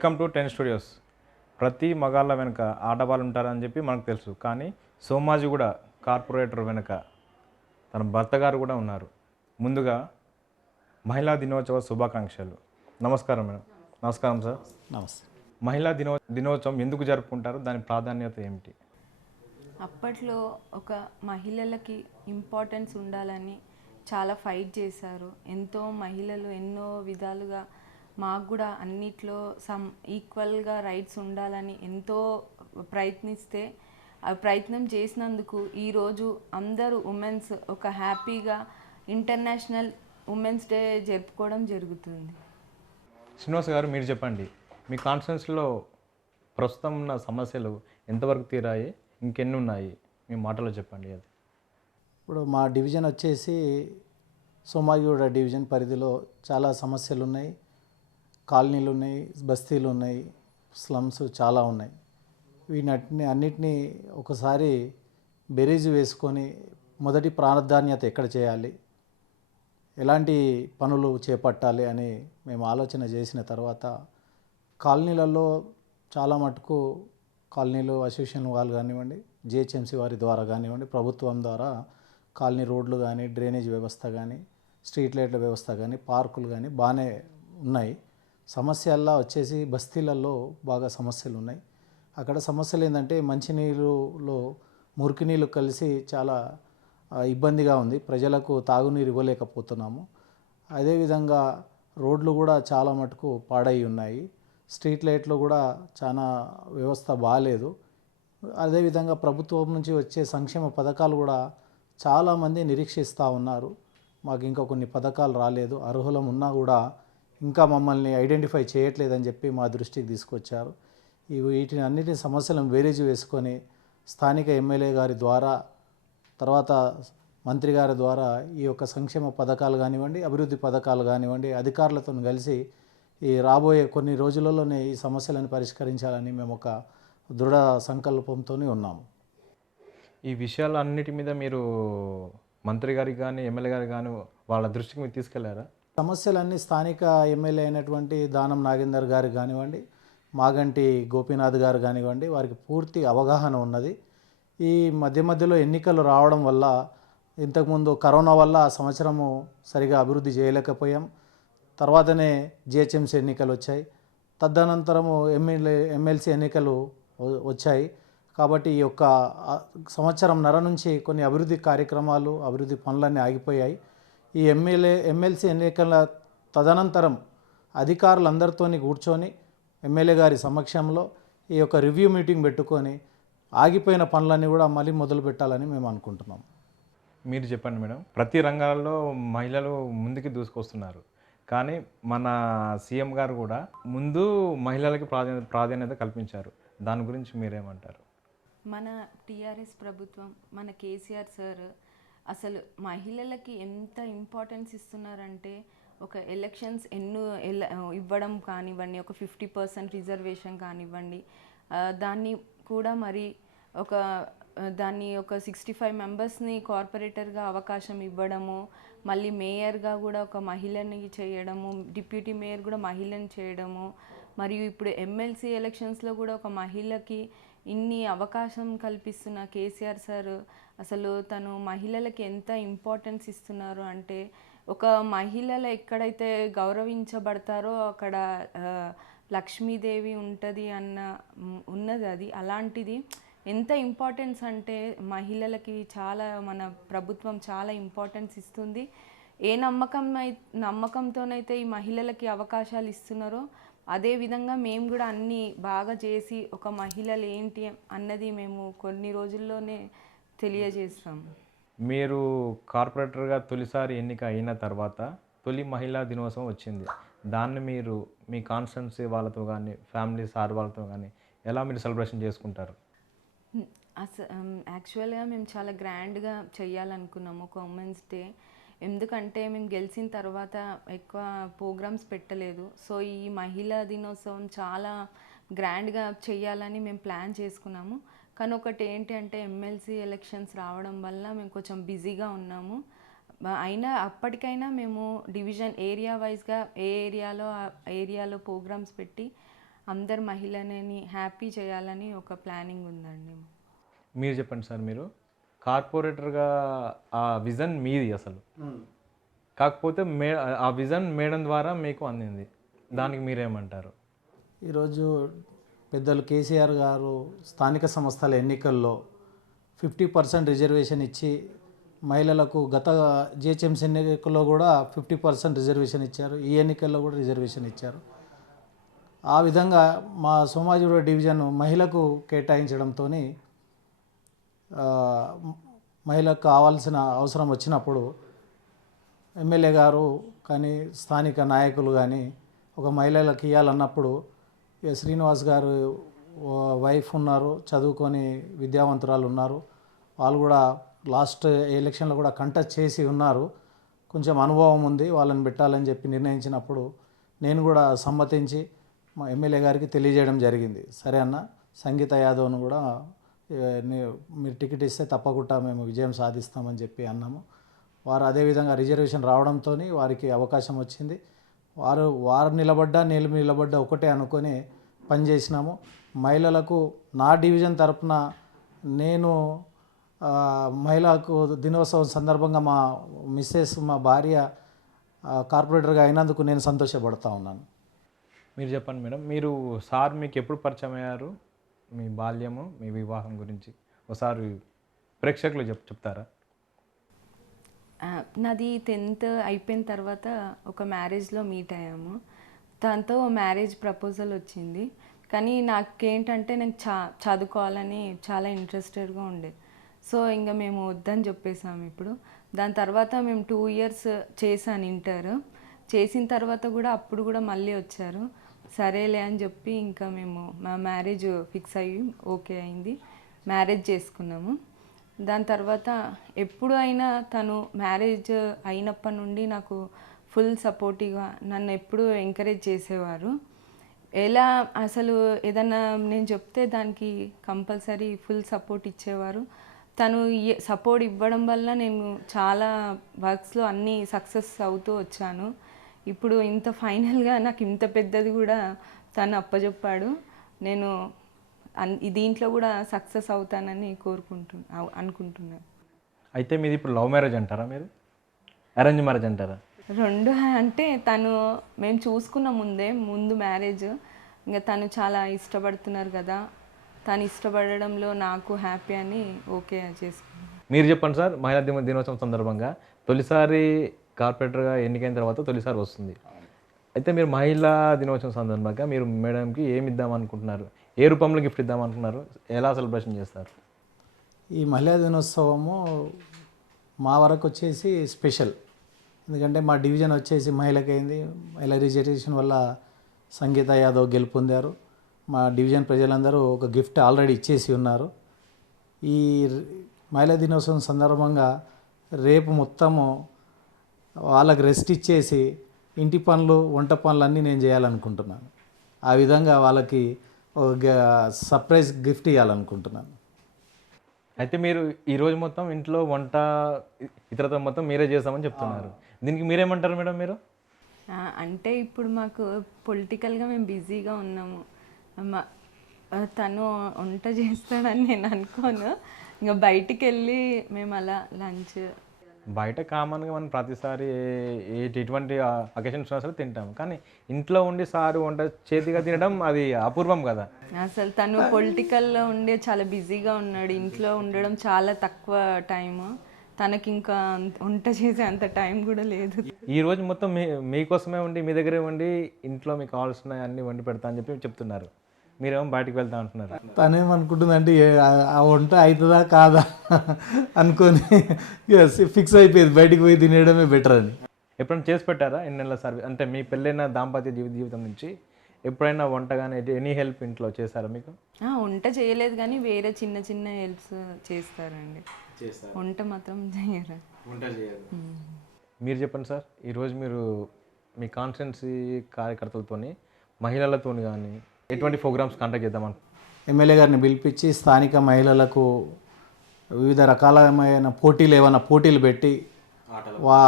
Welcome to 10 studios. ప్రతి మగాళ్ళ వెనుక ఆడవాళ్ళు ఉంటారని చెప్పి మనకు తెలుసు. కానీ సోమాజి కూడా కార్పొరేటర్ వెనుక తన భర్త గారు కూడా ఉన్నారు. ముందుగా మహిళా దినోత్సవ శుభాకాంక్షలు. నమస్కారం మేడం. నమస్కారం సార్. నమస్తే. మహిళా దినోత్సవం ఎందుకు జరుపుకుంటారు? దాని ప్రాధాన్యత ఏమిటి? అప్పట్లో ఒక మహిళలకి ఇంపార్టెన్స్ ఉండాలని చాలా ఫైట్ చేశారు. ఎంతో మహిళలు ఎన్నో విధాలుగా మాకు కూడా అన్నిట్లో ఈక్వల్గా రైట్స్ ఉండాలని ఎంతో ప్రయత్నిస్తే ఆ ప్రయత్నం చేసినందుకు ఈరోజు అందరూ ఉమెన్స్ ఒక హ్యాపీగా ఇంటర్నేషనల్ ఉమెన్స్ డే జరుపుకోవడం జరుగుతుంది. శ్రీనివాస్ గారు, మీరు చెప్పండి, మీ కాన్ఫరెన్స్లో ప్రస్తుతం ఉన్న సమస్యలు ఎంతవరకు తీరాయి, ఇంకెన్ని ఉన్నాయి? మీ మాటలో చెప్పండి. అది ఇప్పుడు మా డివిజన్ వచ్చేసి సోమాజిగూడ డివిజన్ పరిధిలో చాలా సమస్యలు ఉన్నాయి. కాలనీలు ఉన్నాయి, బస్తీలు ఉన్నాయి, స్లమ్స్ చాలా ఉన్నాయి. అన్నిటినీ ఒకసారి బెరీజు వేసుకొని మొదటి ప్రాధాన్యత ఎక్కడ చేయాలి, ఎలాంటి పనులు చేపట్టాలి అని మేము ఆలోచన చేసిన తర్వాత కాలనీలలో చాలా మటుకు కాలనీలు అసోసియేషన్ వాళ్ళు కానివ్వండి, జిహెచ్ఎంసీ వారి ద్వారా కానివ్వండి, ప్రభుత్వం ద్వారా కాలనీ రోడ్లు కానీ, డ్రైనేజ్ వ్యవస్థ కానీ, స్ట్రీట్ లైట్ల వ్యవస్థ కానీ, పార్కులు కానీ బాగానే ఉన్నాయి. సమస్యల్లా వచ్చేసి బస్తీలలో బాగా సమస్యలు ఉన్నాయి. అక్కడ సమస్యలు ఏంటంటే మంచినీళ్ళలో మురికి నీళ్ళు కలిసి చాలా ఇబ్బందిగా ఉంది. ప్రజలకు తాగునీరు ఇవ్వలేకపోతున్నాము. అదేవిధంగా రోడ్లు కూడా చాలా మటుకు పాడై ఉన్నాయి. స్ట్రీట్ లైట్లు కూడా చాలా వ్యవస్థ బాగాలేదు. అదేవిధంగా ప్రభుత్వం నుంచి వచ్చే సంక్షేమ పథకాలు కూడా చాలామంది నిరీక్షిస్తూ ఉన్నారు. మాకు ఇంకా కొన్ని పథకాలు రాలేదు, అర్హులం ఉన్నా కూడా ఇంకా మమ్మల్ని ఐడెంటిఫై చేయట్లేదని చెప్పి మా దృష్టికి తీసుకొచ్చారు. వీటిని అన్నిటి సమస్యలను బేరీజు వేసుకొని స్థానిక ఎమ్మెల్యే గారి ద్వారా, తర్వాత మంత్రి గారి ద్వారా ఈ యొక్క సంక్షేమ పథకాలు కానివ్వండి, అభివృద్ధి పథకాలు కానివ్వండి, అధికారులతో కలిసి ఈ రాబోయే కొన్ని రోజులలోనే ఈ సమస్యలను పరిష్కరించాలని మేము ఒక దృఢ సంకల్పంతో ఉన్నాము. ఈ విషయాలన్నిటి మీద మీరు మంత్రి గారికి కానీ, ఎమ్మెల్యే గారికి కానీ వాళ్ళ దృష్టికి మీరు తీసుకెళ్లారా? సమస్యలన్నీ స్థానిక ఎమ్మెల్యే అయినటువంటి దానం నాగేందర్ గారు కానివ్వండి, మాగంటి గోపీనాథ్ గారు కానివ్వండి, వారికి పూర్తి అవగాహన ఉన్నది. ఈ మధ్యలో ఎన్నికలు రావడం వల్ల, ఇంతకుముందు కరోనా వల్ల ఆ సంవత్సరము సరిగా అభివృద్ధి చేయలేకపోయాం. తర్వాతనే జిహెచ్ఎంసీ ఎన్నికలు వచ్చాయి. తదనంతరము ఎమ్మెల్సీ ఎన్నికలు వచ్చాయి. కాబట్టి ఈ యొక్క సంవత్సరంన్నర నుంచి కొన్ని అభివృద్ధి కార్యక్రమాలు, అభివృద్ధి పనులన్నీ ఆగిపోయాయి. ఈ ఎమ్మెల్సీ ఎన్నికల తదనంతరం అధికారులందరితో కూర్చొని ఎమ్మెల్యే గారి సమక్షంలో ఈ యొక్క రివ్యూ మీటింగ్ పెట్టుకొని ఆగిపోయిన పనులన్నీ కూడా మళ్ళీ మొదలు పెట్టాలని మేము అనుకుంటున్నాం. మీరు చెప్పండి మేడం. ప్రతి రంగాల్లో మహిళలు ముందుకు దూసుకొస్తున్నారు. కానీ మన సీఎం గారు కూడా ముందు మహిళలకి ప్రాధాన్యత కల్పించారు. దాని గురించి మీరేమంటారు? మన టీఆర్ఎస్ ప్రభుత్వం, మన కేసీఆర్ సార్ అసలు మహిళలకి ఎంత ఇంపార్టెన్స్ ఇస్తున్నారంటే, ఒక ఎలక్షన్స్ ఇవ్వడం కానివ్వండి, ఒక 50% రిజర్వేషన్ కానివ్వండి, దాన్ని కూడా మరి దాన్ని ఒక 65 మెంబర్స్ని కార్పొరేటర్గా అవకాశం ఇవ్వడము, మళ్ళీ మేయర్గా కూడా ఒక మహిళని చేయడము, డిప్యూటీ మేయర్ కూడా మహిళని చేయడము, మరియు ఇప్పుడు ఎమ్మెల్సీ ఎలక్షన్స్లో కూడా ఒక మహిళకి ఇన్ని అవకాశం కల్పిస్తున్న కేసీఆర్ సార్ అసలు తను మహిళలకి ఎంత ఇంపార్టెన్స్ ఇస్తున్నారు అంటే, ఒక మహిళలు ఎక్కడైతే గౌరవించబడతారో అక్కడ లక్ష్మీదేవి ఉంటుంది ఉన్నది. అది అలాంటిది ఎంత ఇంపార్టెన్స్ అంటే మహిళలకి చాలా మన ప్రభుత్వం చాలా ఇంపార్టెన్స్ ఇస్తుంది. ఏ నమ్మకంతోనైతే ఈ మహిళలకి అవకాశాలు ఇస్తున్నారో అదేవిధంగా మేము కూడా అన్నీ బాగా చేసి ఒక మహిళలు ఏంటి అన్నది మేము కొన్ని రోజుల్లోనే తెలియజేస్తాం. మీరు కార్పొరేటర్గా తొలిసారి ఎన్నిక అయిన తర్వాత తొలి మహిళా దినోత్సవం వచ్చింది. దాన్ని మీరు మీ కాన్స్టిట్యున్సీ వాళ్ళతో కానీ, ఫ్యామిలీ సార్ వాళ్ళతో కానీ ఎలా మీరు సెలబ్రేషన్ చేసుకుంటారు? యాక్చువల్గా మేము చాలా గ్రాండ్గా చేయాలనుకున్నాము ఒక ఉమెన్స్ డే. ఎందుకంటే మేము గెలిచిన తర్వాత ఎక్కువ ప్రోగ్రామ్స్ పెట్టలేదు. సో ఈ మహిళా దినోత్సవం చాలా గ్రాండ్గా చేయాలని మేము ప్లాన్ చేసుకున్నాము. కానీ ఒకటి ఏంటి అంటే ఎమ్మెల్సీ ఎలక్షన్స్ రావడం వల్ల మేము కొంచెం బిజీగా ఉన్నాము. అయినా అప్పటికైనా మేము డివిజన్ ఏరియా వైజ్గా ఏ ఏరియాలో ప్రోగ్రామ్స్ పెట్టి అందరు మహిళలని హ్యాపీ చేయాలని ఒక ప్లానింగ్ ఉందండి. మీరు చెప్పండి సార్, మీరు కార్పొరేటర్గా ఆ విజన్ మీది అసలు, కాకపోతే ఆ విజన్ మేడం ద్వారా మీకు అందింది, దానికి మీరేమంటారు? ఈరోజు పెద్దలు కేసీఆర్ గారు స్థానిక సంస్థల ఎన్నికల్లో 50% రిజర్వేషన్ ఇచ్చి మహిళలకు గత జిహెచ్ఎంసీ ఎన్నికల్లో కూడా 50% రిజర్వేషన్ ఇచ్చారు, ఈ ఎన్నికల్లో కూడా రిజర్వేషన్ ఇచ్చారు. ఆ విధంగా మా సోమాజిగూడ డివిజన్ మహిళకు కేటాయించడంతో మహిళకు కావాల్సిన అవసరం వచ్చినప్పుడు ఎమ్మెల్యే గారు కానీ స్థానిక నాయకులు కానీ ఒక మహిళలకు ఇవ్వాలన్నప్పుడు ఇక శ్రీనివాస్ గారు వైఫ్ ఉన్నారు, చదువుకొని విద్యావంతురాలు ఉన్నారు, వాళ్ళు కూడా లాస్ట్ ఎలక్షన్లో కూడా కంటెస్ట్ చేసి ఉన్నారు, కొంచెం అనుభవం ఉంది, వాళ్ళని పెట్టాలని చెప్పి నిర్ణయించినప్పుడు నేను కూడా సమ్మతించి మా ఎమ్మెల్యే గారికి తెలియజేయడం జరిగింది. సరే అన్న, సంగీత యాదవ్ను కూడా మీరు టికెట్ ఇస్తే తప్పకుండా మేము విజయం సాధిస్తామని చెప్పి అన్నాము. వారు అదేవిధంగా రిజర్వేషన్ రావడంతో వారికి అవకాశం వచ్చింది. వారు నిలబడ్డా నేను నిలబడ్డా ఒకటే అనుకొని పనిచేసినాము. మహిళలకు నా డివిజన్ తరపున నేను మహిళలకు దినోత్సవం సందర్భంగా మా మిస్సెస్ మా భార్య కార్పొరేటర్గా అయినందుకు నేను సంతోషపడతా ఉన్నాను. మీరు చెప్పండి మేడం, మీరు సార్ మీకు ఎప్పుడు పరిచయం అయ్యారు, మీ బాల్యము మీ వివాహం గురించి ఒకసారి ప్రేక్షకులు చెప్తారా? నాది 10th అయిపోయిన తర్వాత ఒక మ్యారేజ్లో మీట్ అయ్యాము. దాంతో మ్యారేజ్ ప్రపోజల్ వచ్చింది. కానీ నాకేంటంటే నేను చదువుకోవాలని చాలా ఇంట్రెస్టెడ్గా ఉండే. సో ఇంకా మేము వద్దని చెప్పేసాము ఇప్పుడు. దాని తర్వాత మేము 2 years చేశాను ఇంటర్. చేసిన తర్వాత కూడా అప్పుడు కూడా మళ్ళీ వచ్చారు. సరేలే అని చెప్పి ఇంకా మేము మా మ్యారేజ్ ఫిక్స్ అయ్యి ఓకే అయింది, మ్యారేజ్ చేసుకున్నాము. దాని తర్వాత ఎప్పుడు అయినా తను మ్యారేజ్ అయినప్పటి నుండి నాకు ఫుల్ సపోర్టివ్గా నన్ను ఎప్పుడూ ఎంకరేజ్ చేసేవారు. ఎలా అసలు ఏదన్నా నేను చెప్తే దానికి కంపల్సరీ ఫుల్ సపోర్ట్ ఇచ్చేవారు. తను సపోర్ట్ ఇవ్వడం వల్ల నేను చాలా వర్క్స్లో అన్నీ సక్సెస్ అవుతూ వచ్చాను. ఇప్పుడు ఇంత ఫైనల్గా నాకు ఇంత పెద్దది కూడా తను అప్పచెప్పాడు. నేను దీంట్లో కూడా సక్సెస్ అవుతానని అనుకుంటున్నాను. అయితే మీది ఇప్పుడు లవ్ మ్యారేజ్ అంటారా, మీరు అరేంజ్ మ్యారేజ్ అంటారా? రెండు అంటే తను మేము చూసుకున్న ముందు మ్యారేజ్, ఇంకా తను చాలా ఇష్టపడుతున్నారు కదా, తను ఇష్టపడడంలో నాకు హ్యాపీ అని ఓకే చేసుకున్నాను. మీరు చెప్పండి సార్, మహిళా దినోత్సవం సందర్భంగా తొలిసారి కార్పొరేటర్గా ఎన్నికైన తర్వాత తొలిసారి వస్తుంది. అయితే మీరు మహిళా దినోత్సవం సందర్భంగా మీరు మేడంకి ఏమి ఇద్దామనుకుంటున్నారు, ఏ రూపంలో గిఫ్ట్ ఇద్దామనుకున్నారు, ఎలా సెలబ్రేషన్ చేస్తారు? ఈ మహిళా దినోత్సవము మా వరకు వచ్చేసి స్పెషల్, ఎందుకంటే మా డివిజన్ వచ్చేసి మహిళకైంది. మహిళా రిజర్వేషన్ వల్ల సంగీత యాదవ్ గెలుపొందారు. మా డివిజన్ ప్రజలందరూ ఒక గిఫ్ట్ ఆల్రెడీ ఇచ్చేసి ఉన్నారు. ఈ మహిళా దినోత్సవం సందర్భంగా రేపు మొత్తము వాళ్ళకి రెస్ట్ ఇచ్చేసి ఇంటి పనులు వంట పనులు అన్నీ నేను చేయాలనుకుంటున్నాను. ఆ విధంగా వాళ్ళకి ఒక సర్ప్రైజ్ గిఫ్ట్ ఇవ్వాలనుకుంటున్నాను. అయితే మీరు ఈరోజు మొత్తం ఇంట్లో వంట ఇతరతో మొత్తం మీరే చేస్తామని చెప్తున్నారు, దీనికి మీరేమంటారు మేడం? మీరు అంటే ఇప్పుడు మాకు పొలిటికల్గా మేము బిజీగా ఉన్నాము. తను వంట చేస్తాడని నేను అనుకోను. ఇంకా బయటికి వెళ్ళి మేము అలా లంచ్ బయట కామన్గా మనం ప్రతిసారి ఎటువంటి అకేషన్స్ అసలు తింటాం, కానీ ఇంట్లో ఉండి సారు వంట చేతిగా తినడం అది అపూర్వం కదా. అసలు తను పొలిటికల్లో ఉండే చాలా బిజీగా ఉన్నాడు, ఇంట్లో ఉండడం చాలా తక్కువ టైము, తనకి ఇంకా వంట చేసే అంత టైం కూడా లేదు. ఈ రోజు మొత్తం మీకోసమే ఉండి మీ దగ్గరే ఉండి ఇంట్లో మీకు కావాల్సిన అన్ని వండి పెడతా అని చెప్పి చెప్తున్నారు, మీరేమో బయటకు వెళ్తా అంటున్నారు. తనేమనుకుంటుందంటే ఆ వంట అవుతుందా కాదా అనుకొని ఫిక్స్ అయిపోయింది, బయటికి పోయి తినేయడమే బెటర్ అని. ఎప్పుడైనా చేసి పెట్టారా ఎన్ని నెలల సర్వీస్, అంటే మీ పెళ్ళైన దాంపత్య జీవితం నుంచి ఎప్పుడైనా వంట కానీ ఎనీ హెల్ప్ ఇంట్లో చేస్తారా మీకు? వంట చేయలేదు కానీ వేరే చిన్న చిన్న హెల్ప్స్ చేస్తారండి, వంట మాత్రం చేయరు. మీరు చెప్పండి సార్, ఈరోజు మీరు మీ కాన్స్టిట్యున్సీ కార్యకర్తలతోని మహిళలతో కానీ ఎటువంటి ప్రోగ్రామ్స్ కండక్ట్ చేద్దామని? ఎమ్మెల్యే గారిని పిలిపించి స్థానిక మహిళలకు వివిధ రకాలమైన పోటీలు, ఏమైనా పోటీలు పెట్టి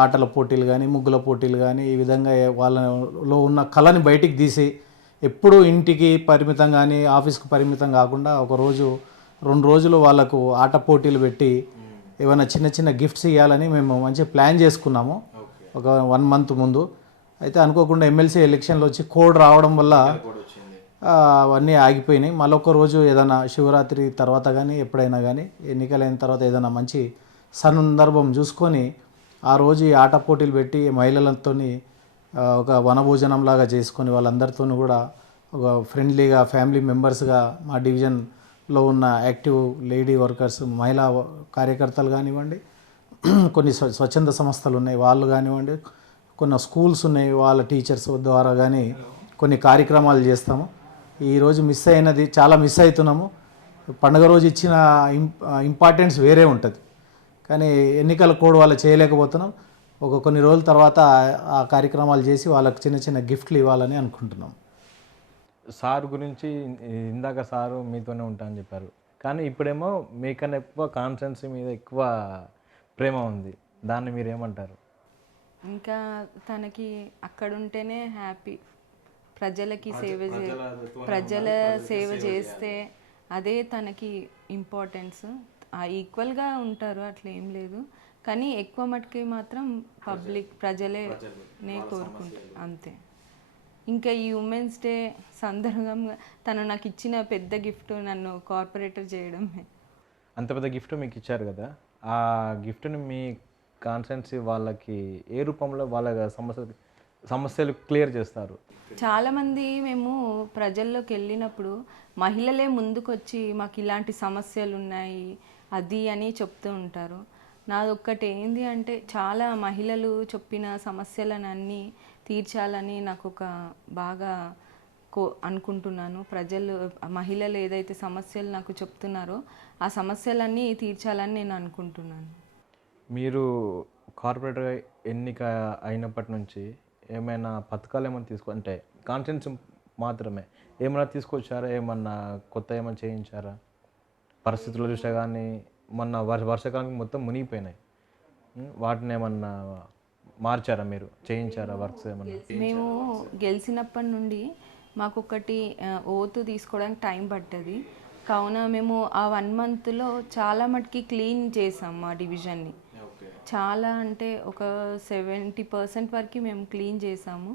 ఆటల పోటీలు కానీ ముగ్గుల పోటీలు కానీ ఈ విధంగా వాళ్ళలో ఉన్న కళని బయటికి తీసి ఎప్పుడూ ఇంటికి పరిమితం కానీ ఆఫీస్కి పరిమితం కాకుండా ఒక రోజు 2 రోజులు వాళ్ళకు ఆట పోటీలు పెట్టి ఏమైనా చిన్న చిన్న గిఫ్ట్స్ ఇవ్వాలని మేము మంచి ప్లాన్ చేసుకున్నాము ఒక 1 మంత్ ముందు. అయితే అనుకోకుండా ఎమ్మెల్సీ ఎలక్షన్లో వచ్చి కోడ్ రావడం వల్ల అవన్నీ ఆగిపోయినాయి. మళ్ళొక రోజు ఏదైనా శివరాత్రి తర్వాత కానీ ఎప్పుడైనా కానీ ఎన్నికలైన తర్వాత ఏదైనా మంచి సందర్భం చూసుకొని ఆ రోజు ఈ ఆట పోటీలు పెట్టి మహిళలతో ఒక వనభోజనంలాగా చేసుకొని వాళ్ళందరితో కూడా ఒక ఫ్రెండ్లీగా ఫ్యామిలీ మెంబర్స్గా మా డివిజన్లో ఉన్న యాక్టివ్ లేడీ వర్కర్స్ మహిళా కార్యకర్తలు కానివ్వండి, కొన్ని స్వచ్ఛంద సంస్థలు ఉన్నాయి వాళ్ళు కానివ్వండి, కొన్ని స్కూల్స్ ఉన్నాయి వాళ్ళ టీచర్స్ ద్వారా కానీ కొన్ని కార్యక్రమాలు చేస్తాము. ఈరోజు మిస్ అయినది చాలా మిస్ అవుతున్నాము. పండుగ రోజు ఇచ్చిన ఇంపార్టెన్స్ వేరే ఉంటుంది, కానీ ఎన్నికల కోడ్ వాళ్ళు చేయలేకపోతున్నాం. కొన్ని రోజుల తర్వాత ఆ కార్యక్రమాలు చేసి వాళ్ళకి చిన్న చిన్న గిఫ్ట్లు ఇవ్వాలని అనుకుంటున్నాం. సార్ గురించి ఇందాక సారు మీతోనే ఉంటా అని చెప్పారు, కానీ ఇప్పుడేమో మీకన్నా ఎక్కువ కాన్ఫిడెన్స్ మీద ఎక్కువ ప్రేమ ఉంది. దాన్ని మీరు ఏమంటారు? ఇంకా తనకి అక్కడ ఉంటేనే హ్యాపీ. ప్రజల సేవ చేస్తే అదే తనకి ఇంపార్టెన్స్. ఈక్వల్గా ఉంటారు, అట్లా ఏం లేదు, కానీ ఎక్కువ మటుకి మాత్రం ప్రజలే కోరుకుంటారు అంతే. ఇంకా ఈ ఉమెన్స్ డే సందర్భంగా తను నాకు ఇచ్చిన పెద్ద గిఫ్ట్ నన్ను కార్పొరేటర్ చేయడమే. అంత పెద్ద గిఫ్ట్ మీకు ఇచ్చారు కదా, ఆ గిఫ్ట్ని మీ కాన్స్టెన్సీ వాళ్ళకి ఏ రూపంలో వాళ్ళ సమస్యలు క్లియర్ చేస్తారు? చాలామంది మేము ప్రజల్లోకి వెళ్ళినప్పుడు మహిళలే ముందుకొచ్చి మాకు ఇలాంటి సమస్యలు ఉన్నాయి అది అని చెప్తూ ఉంటారు. నాదొక్కటి ఏంది అంటే చాలా మహిళలు చెప్పిన సమస్యలనన్నీ తీర్చాలని నాకు ఒక బాగా అనుకుంటున్నాను. మహిళలు ఏదైతే సమస్యలు నాకు చెప్తున్నారో ఆ సమస్యలన్నీ తీర్చాలని నేను అనుకుంటున్నాను. మీరు కార్పొరేటర్ ఎన్నిక అయినప్పటి నుంచి ఏమైనా పథకాలు ఏమైనా అంటే కాన్ఫిడెన్స్ మాత్రమే ఏమైనా తీసుకొచ్చారా? ఏమన్నా కొత్త ఏమైనా చేయించారా? పరిస్థితులు చూసా కానీ మొన్న వర్షాకాలానికి మొత్తం మునిగిపోయినాయి, వాటిని ఏమన్నా మార్చారా? మీరు చేయించారా వర్క్స్ ఏమన్నా? మేము గెలిచినప్పటి నుండి మాకు ఒకటి ఓతు తీసుకోవడానికి టైం పట్టది, కావున మేము ఆ 1 మంత్లో చాలా మటుకి క్లీన్ చేసాం మా డివిజన్ని. చాలా అంటే ఒక 70% వరకు మేము క్లీన్ చేసాము.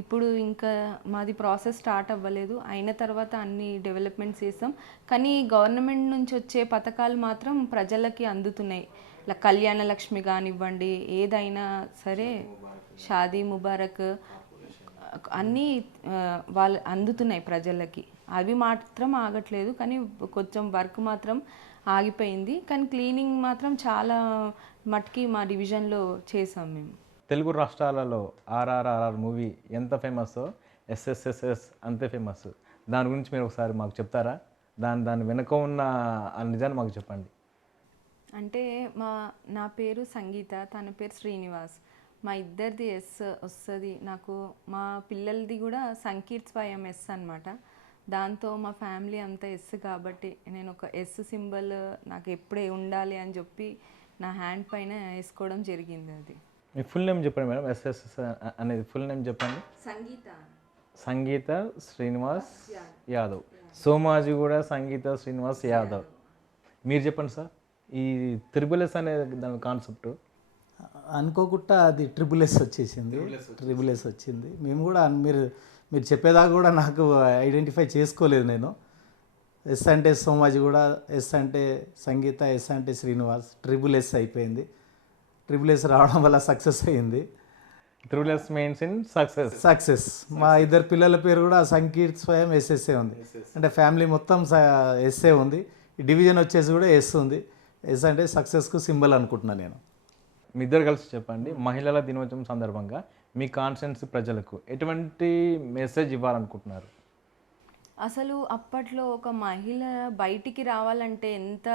ఇప్పుడు ఇంకా మాది ప్రాసెస్ స్టార్ట్ అవ్వలేదు, అయిన తర్వాత అన్ని డెవలప్మెంట్స్ చేసాం. కానీ గవర్నమెంట్ నుంచి వచ్చే పథకాలు మాత్రం ప్రజలకి అందుతున్నాయి. ఇలా కళ్యాణ లక్ష్మి కానివ్వండి, ఏదైనా సరే, షాదీ ముబారక్ అన్నీ వాళ్ళు అందుతున్నాయి ప్రజలకి. అవి మాత్రం ఆగట్లేదు, కానీ కొంచెం వర్క్ మాత్రం ఆగిపోయింది. కానీ క్లీనింగ్ మాత్రం చాలా మటుకి మా డివిజన్లో చేసాం మేము. తెలుగు రాష్ట్రాలలో RRR మూవీ ఎంత ఫేమస్సో SSSS అంతే ఫేమస్. దాని గురించి మీరు ఒకసారి మాకు చెప్తారా? దాని వెనుక ఉన్న ఆ నిజాన్ని మాకు చెప్పండి. అంటే నా పేరు సంగీత, తన పేరు శ్రీనివాస్. మా ఇద్దరిది ఎస్ వస్తుంది. నాకు మా పిల్లలది కూడా సంకీర్త్ స్వయం ఎస్ అనమాట. దాంతో మా ఫ్యామిలీ అంతా ఎస్ కాబట్టి నేను ఒక ఎస్ సింబల్ నాకు ఎప్పుడే ఉండాలి అని చెప్పి నా హ్యాండ్ పైన వేసుకోవడం జరిగింది. అది మీ ఫుల్ నేమ్ చెప్పండి మేడం. SSS అనేది ఫుల్ నేమ్ చెప్పండి. సంగీత శ్రీనివాస్ యాదవ్. సోమాజీ కూడా సంగీత శ్రీనివాస్ యాదవ్. మీరు చెప్పండి సార్, ఈ త్రిబుల్-S అనే దాని కాన్సెప్ట్ అనుకోకుండా అది ట్రిపుల్-S వచ్చింది. మేము కూడా మీరు చెప్పేదాకా కూడా నాకు ఐడెంటిఫై చేసుకోలేదు నేను. ఎస్ అంటే సోమాజీ కూడా, ఎస్ అంటే సంగీత, ఎస్ అంటే శ్రీనివాస్, ట్రిపుల్-S అయిపోయింది. ట్రిపుల్-S రావడం వల్ల సక్సెస్ అయింది. త్రిబుల్-S మీన్స్ ఇన్ సక్సెస్. మా ఇద్దరు పిల్లల పేరు కూడా సంకీర్త్ స్వయం SSA ఉంది. అంటే ఫ్యామిలీ మొత్తం SA ఉంది. డివిజన్ వచ్చేసి కూడా ఎస్ ఉంది. ఎస్ అంటే సక్సెస్కు సింబల్ అనుకుంటున్నాను నేను. మీ ఇద్దరు కలిసి చెప్పండి, మహిళల దినోత్సవం సందర్భంగా మీ కాన్స్టిట్యున్సీ ప్రజలకు ఎటువంటి మెసేజ్ ఇవ్వాలనుకుంటున్నారు? అసలు అప్పట్లో ఒక మహిళ బయటికి రావాలంటే ఎంత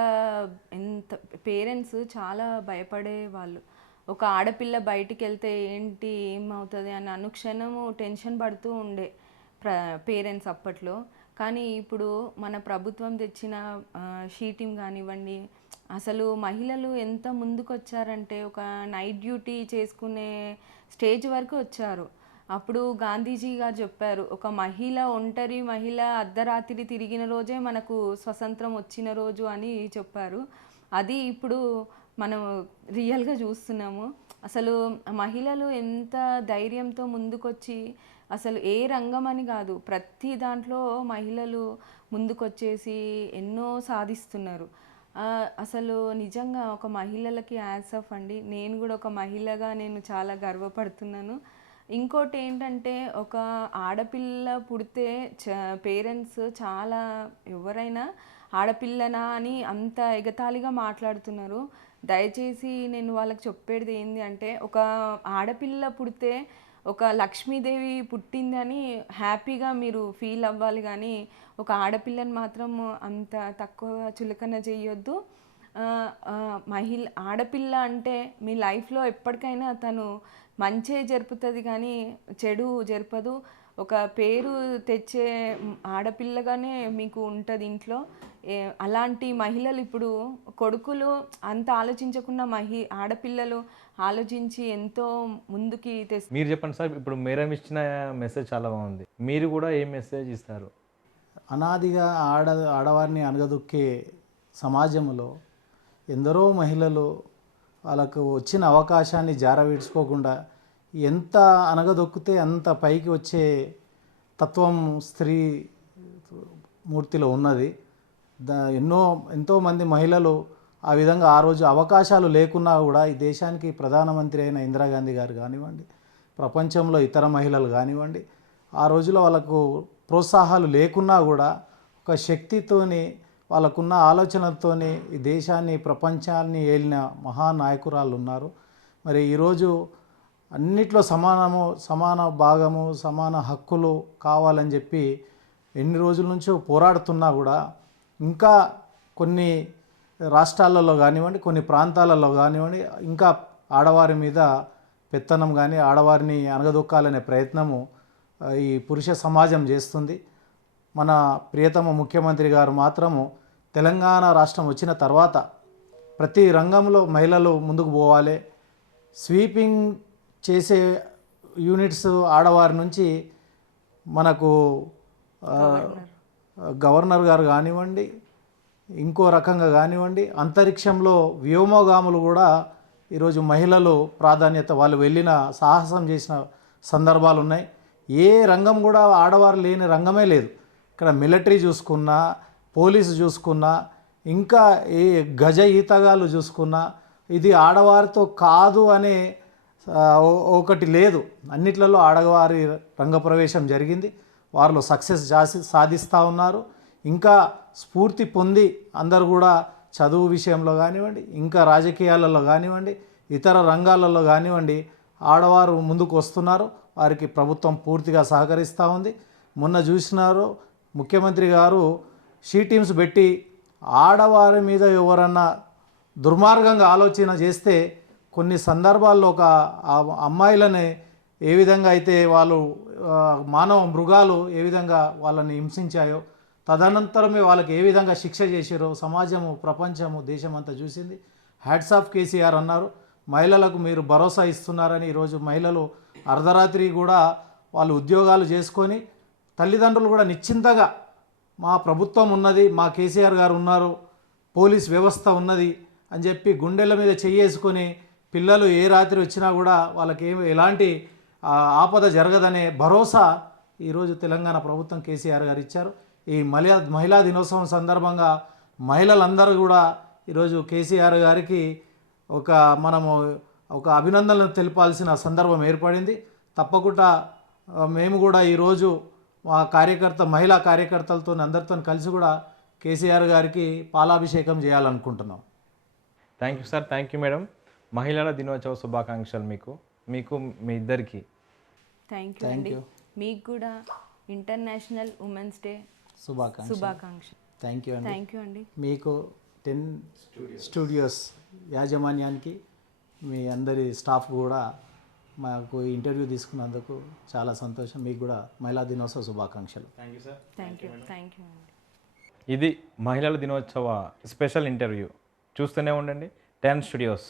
పేరెంట్స్ చాలా భయపడేవాళ్ళు. ఒక ఆడపిల్ల బయటికి వెళ్తే ఏంటి ఏమవుతుంది అని అనుక్షణము టెన్షన్ పడుతూ ఉండే పేరెంట్స్ అప్పట్లో. కానీ ఇప్పుడు మన ప్రభుత్వం తెచ్చిన షీటింగ్ కానివ్వండి, అసలు మహిళలు ఎంత ముందుకు వచ్చారంటే ఒక నైట్ డ్యూటీ చేసుకునే స్టేజ్ వరకు వచ్చారు. అప్పుడు గాంధీజీ గారు చెప్పారు, ఒక ఒంటరి మహిళ అర్ధరాత్రి తిరిగిన రోజే మనకు స్వతంత్రం వచ్చిన రోజు అని చెప్పారు. అది ఇప్పుడు మనం రియల్గా చూస్తున్నాము. అసలు మహిళలు ఎంత ధైర్యంతో ముందుకొచ్చి, అసలు ఏ రంగం అని కాదు, ప్రతి దాంట్లో మహిళలు ముందుకొచ్చేసి ఎన్నో సాధిస్తున్నారు. అసలు నిజంగా ఒక మహిళలకి హ్యాట్స్ ఆఫ్ అండి. నేను కూడా ఒక మహిళగా నేను చాలా గర్వపడుతున్నాను. ఇంకోటి ఏంటంటే, ఒక ఆడపిల్ల పుడితే పేరెంట్స్ చాలా, ఎవరైనా ఆడపిల్లనా అని అంత ఎగతాళిగా మాట్లాడుతున్నారు. దయచేసి నేను వాళ్ళకి చెప్పేది ఏంది అంటే, ఒక ఆడపిల్ల పుడితే ఒక లక్ష్మీదేవి పుట్టిందని హ్యాపీగా మీరు ఫీల్ అవ్వాలి, కానీ ఒక ఆడపిల్లని మాత్రం అంత తక్కువగా చులకన చేయొద్దు. ఆడపిల్ల అంటే మీ లైఫ్లో ఎప్పటికైనా తను మంచే జరుపుతుంది కానీ చెడు జరపదు. ఒక పేరు తెచ్చే ఆడపిల్లగానే మీకు ఉంటుంది ఇంట్లో. అలాంటి మహిళలు ఇప్పుడు కొడుకులు అంత ఆలోచించకుండా ఆడపిల్లలు ఆలోచించి ఎంతో ముందుకి మీరు చెప్పండి సార్. ఇప్పుడు మేడం ఇచ్చిన మెసేజ్ చాలా బాగుంది. మీరు కూడా ఏ మెసేజ్ ఇస్తారు? అనాదిగా ఆడవారిని అణగదొక్కే సమాజంలో ఎందరో మహిళలు వాళ్ళకు వచ్చిన అవకాశాన్ని జారవిడ్చుకోకుండా ఎంత అణగదొక్కితే అంత పైకి వచ్చే తత్వం స్త్రీ మూర్తిలో ఉన్నది. ఎంతోమంది మహిళలు ఆ విధంగా ఆ రోజు అవకాశాలు లేకున్నా కూడా ఈ దేశానికి ప్రధానమంత్రి అయిన ఇందిరాగాంధీ గారు కానివ్వండి, ప్రపంచంలో ఇతర మహిళలు కానివ్వండి, ఆ రోజులో వాళ్ళకు ప్రోత్సాహాలు లేకున్నా కూడా ఒక శక్తితోని, వాళ్ళకున్న ఆలోచనలతోని ఈ దేశాన్ని ప్రపంచాన్ని ఏలిన మహానాయకురాలు ఉన్నారు. మరి ఈరోజు అన్నిట్లో సమాన భాగము, సమాన హక్కులు కావాలని చెప్పి ఎన్ని రోజుల నుంచో పోరాడుతున్నా కూడా ఇంకా కొన్ని రాష్ట్రాలలో కానివ్వండి, కొన్ని ప్రాంతాలలో కానివ్వండి, ఇంకా ఆడవారి మీద పెత్తనం కానీ ఆడవారిని అణగదొక్కాలనే ప్రయత్నము ఈ పురుష సమాజం చేస్తుంది. మన ప్రియతమ ముఖ్యమంత్రి గారు మాత్రము తెలంగాణ రాష్ట్రం వచ్చిన తర్వాత ప్రతి రంగంలో మహిళలు ముందుకు పోవాలి, స్వీపింగ్ చేసే యూనిట్స్ ఆడవారి నుంచి మనకు గవర్నర్ గారు కానివ్వండి, ఇంకో రకంగా కానివ్వండి, అంతరిక్షంలో వ్యోమగాములు కూడా ఈరోజు మహిళలు ప్రాధాన్యత, వాళ్ళు వెళ్ళిన సాహసం చేసిన సందర్భాలు ఉన్నాయి. ఏ రంగం కూడా ఆడవారు లేని రంగమే లేదు. ఇక్కడ మిలిటరీ చూసుకున్నా, పోలీసు చూసుకున్నా, ఇంకా ఏ గజ ఈతగాళ్ళు చూసుకున్నా, ఇది ఆడవారితో కాదు అనే ఒకటి లేదు. అన్నిట్లలో ఆడవారి రంగప్రవేశం జరిగింది. వారిలో సక్సెస్ సాధిస్తూ ఉన్నారు. ఇంకా స్ఫూర్తి పొంది అందరూ కూడా చదువు విషయంలో కానివ్వండి, ఇంకా రాజకీయాలలో కానివ్వండి, ఇతర రంగాలలో కానివ్వండి ఆడవారు ముందుకు వస్తున్నారు. వారికి ప్రభుత్వం పూర్తిగా సహకరిస్తూ ఉంది. మొన్న చూసినారు ముఖ్యమంత్రి గారు షీ టీమ్స్ పెట్టి ఆడవారి మీద ఎవరన్నా దుర్మార్గంగా ఆలోచన చేస్తే కొన్ని సందర్భాల్లో ఒక అమ్మాయిలని ఏ విధంగా అయితే వాళ్ళు మానవ మృగాలు ఏ విధంగా వాళ్ళని హింసించాయో, తదనంతరమే వాళ్ళకి ఏ విధంగా శిక్ష చేశారో సమాజము, ప్రపంచము, దేశమంతా చూసింది. హ్యాట్స్ ఆఫ్ కేసీఆర్ అన్నారు. మహిళలకు మీరు భరోసా ఇస్తున్నారని ఈరోజు మహిళలు అర్ధరాత్రి కూడా వాళ్ళు ఉద్యోగాలు చేసుకొని, తల్లిదండ్రులు కూడా నిశ్చింతగా మా ప్రభుత్వం ఉన్నది, మా కేసీఆర్ గారు ఉన్నారు, పోలీస్ వ్యవస్థ ఉన్నది అని చెప్పి గుండెల మీద చెయ్యేసుకొని పిల్లలు ఏ రాత్రి వచ్చినా కూడా వాళ్ళకి ఎలాంటి ఆపద జరగదనే భరోసా ఈరోజు తెలంగాణ ప్రభుత్వం కేసీఆర్ గారు ఇచ్చారు. ఈ మహిళా దినోత్సవం సందర్భంగా మహిళలందరూ కూడా ఈరోజు కేసీఆర్ గారికి మనము ఒక అభినందనలు తెలపాల్సిన సందర్భం ఏర్పడింది. తప్పకుండా మేము కూడా ఈరోజు మా మహిళా కార్యకర్తలతో అందరితో కలిసి కూడా కేసీఆర్ గారికి పాలాభిషేకం చేయాలనుకుంటున్నాం. Thank you sir. Thank you madam. మహిళల దినోత్సవ శుభాకాంక్షలు మీకు మీ ఇద్దరికి. థ్యాంక్ యూ అండి. మీకు కూడా ఇంటర్నేషనల్ ఉమెన్స్ డే శుభాకాంక్షలు. థ్యాంక్ యూ అండి. థ్యాంక్ యూ అండి. మీకు 10 స్టూడియోస్ యాజమాన్యానికి, మీ అందరి స్టాఫ్ కూడా మాకు ఇంటర్వ్యూ తీసుకున్నందుకు చాలా సంతోషం. మీకు కూడా మహిళా దినోత్సవ శుభాకాంక్షలు. Thank you sir. Thank you అండి. ఇది మహిళల దినోత్సవ స్పెషల్ ఇంటర్వ్యూ. చూస్తూనే ఉండండి 10 స్టూడియోస్.